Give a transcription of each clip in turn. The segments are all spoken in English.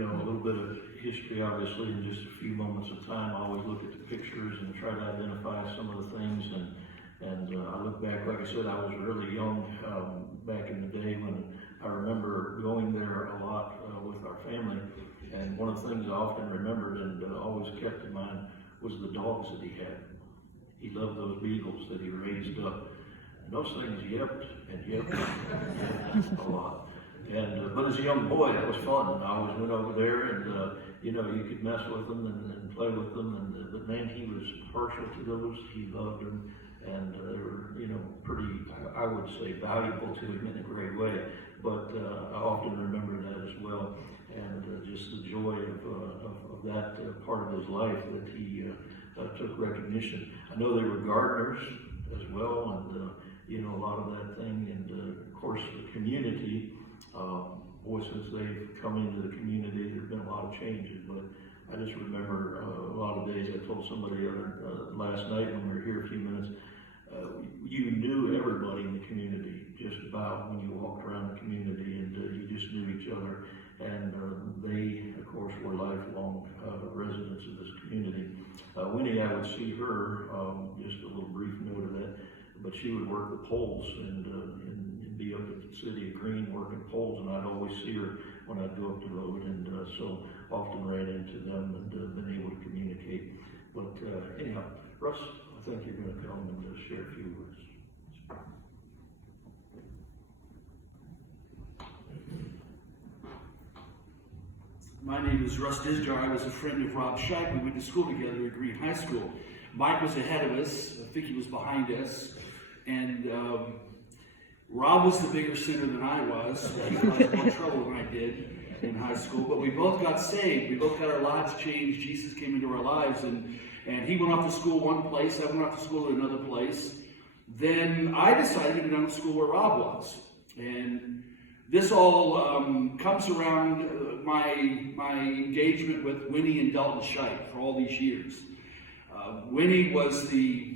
a little bit of history, obviously, in just a few moments of time. I always look at the pictures and try to identify some of the things. And I look back, like I said, I was really young back in the day when I remember going there a lot with our family. And one of the things I often remembered and always kept in mind was the dogs that he had. He loved those beagles that he raised up. And those things yelped and yelped and yelped a lot. And but as a young boy, that was fun. And I always went over there, and you could mess with them and play with them. And but man, he was partial to those. He loved them, and they were pretty, I would say, valuable to him in a great way. But I often remember that as well, and just the joy of that part of his life that he took recognition. I know they were gardeners as well, and a lot of that thing, and of course the community. Since they've come into the community, there's been a lot of changes. But I just remember a lot of days. I told somebody last night when we were here a few minutes. You knew everybody in the community just about when you walked around the community, and you just knew each other. And they, of course, were lifelong residents of this community. Winnie, I would see her, just a little brief note of that, but she would work the poles and be up at the city of Green working poles, and I'd always see her when I'd go up the road, and so often ran into them and been able to communicate. But anyhow, Russ, I think you're going to come and share a few words. My name is Russ Disjar. I was a friend of Rob Shipe. We went to school together at Green High School. Mike was ahead of us. I think he was behind us. And Rob was the bigger sinner than I was. He caused more trouble than I did in high school. But we both got saved. We both had our lives changed. Jesus came into our lives. And he went off to school one place. I went off to school at another place. Then I decided to go down to school where Rob was. And this all comes around my engagement with Winnie and Dalton Shipe for all these years. Winnie was the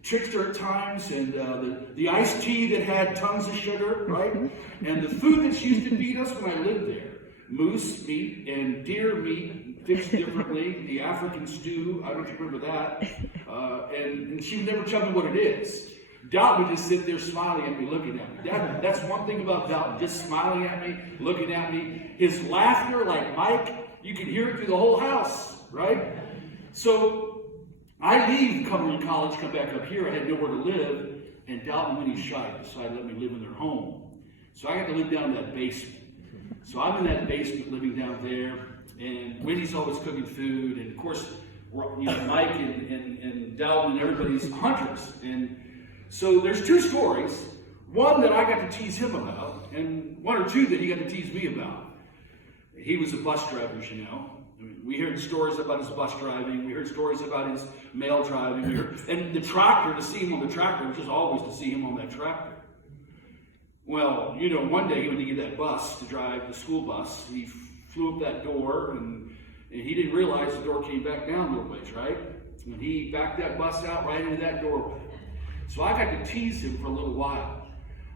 trickster at times, and the iced tea that had tons of sugar, right? And the food that she used to feed us when I lived there. Moose meat and deer meat fixed differently. The African stew, I don't know if you remember that. And she would never tell me what it is. Dalton would just sit there smiling at me, looking at me. That's one thing about Dalton, just smiling at me, looking at me. His laughter, like Mike, you can hear it through the whole house, right? So I leave Cumberland College, come back up here. I had nowhere to live, and Dalton and Winnie Shipe decided to let me live in their home. So I got to live down in that basement. So I'm in that basement living down there, and Winnie's always cooking food, and of course, Mike and Dalton and everybody's hunters. And so there's two stories, one that I got to tease him about, and one or two that he got to tease me about. He was a bus driver, as you know. I mean, we heard stories about his bus driving, we heard stories about his mail driving, and the tractor, to see him on the tractor was just always to see him on that tractor. Well, one day when he get that bus to drive the school bus, he flew up that door, and he didn't realize the door came back down a little ways, right? And he backed that bus out right into that doorway. So I got to tease him for a little while.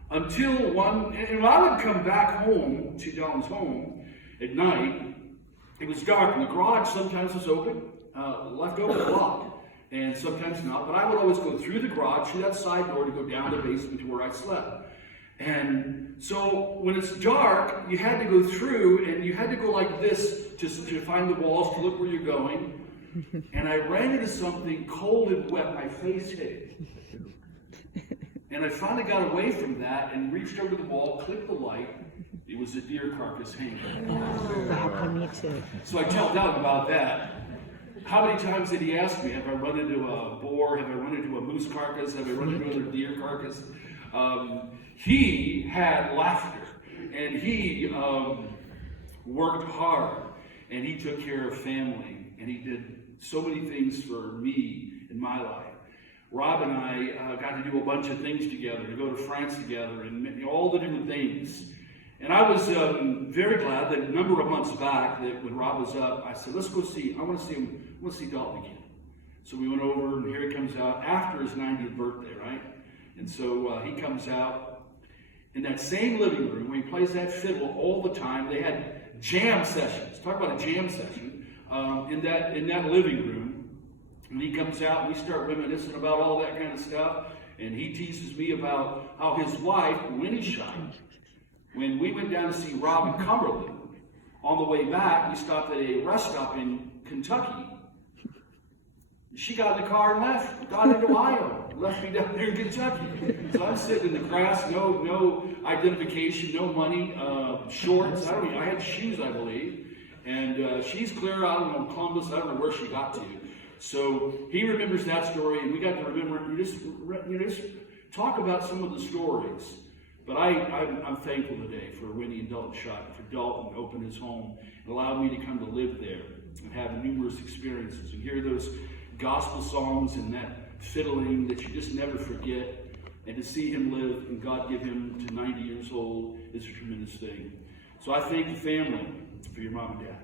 Until and I would come back home to Dalton's home at night. It was dark, and the garage sometimes was open, left open a lot, and sometimes not. But I would always go through the garage, through that side door, to go down the basement to where I slept. And so when it's dark, you had to go through, and you had to go like this to find the walls, to look where you're going. And I ran into something cold and wet. My face hit it. And I finally got away from that and reached over the wall, clicked the light. It was a deer carcass hanging. Oh, me too. So I tell Dalton about that. How many times did he ask me, have I run into a boar? Have I run into a moose carcass? Have I run into another deer carcass? He had laughter, and he worked hard, and he took care of family, and he did so many things for me in my life. Rob and I got to do a bunch of things together, to go to France together, and all the different things. And I was very glad that a number of months back, that when Rob was up, I said, let's go see, I want to see him, I want to see Dalton again. So we went over, and here he comes out after his 90th birthday, right? And so he comes out in that same living room where he plays that fiddle all the time. They had jam sessions. Talk about a jam session in that living room. And he comes out and we start reminiscing about all that kind of stuff. And he teases me about how his wife, Winnie Shipe, when we went down to see Rob in Cumberland, on the way back, we stopped at a rest stop in Kentucky. She got in the car and left, got into Ohio, left me down there in Kentucky. So I'm sitting in the grass, no identification, no money, shorts. I had shoes, I believe. And she's clear out in Columbus. I don't know where she got to. So he remembers that story, and we got to remember, you just talk about some of the stories. But I'm thankful today for Winnie and Dalton Shipe, for Dalton to open his home and allow me to come to live there and have numerous experiences and hear those gospel songs and that fiddling that you just never forget. And to see him live and God give him to 90 years old is a tremendous thing. So I thank the family for your mom and dad.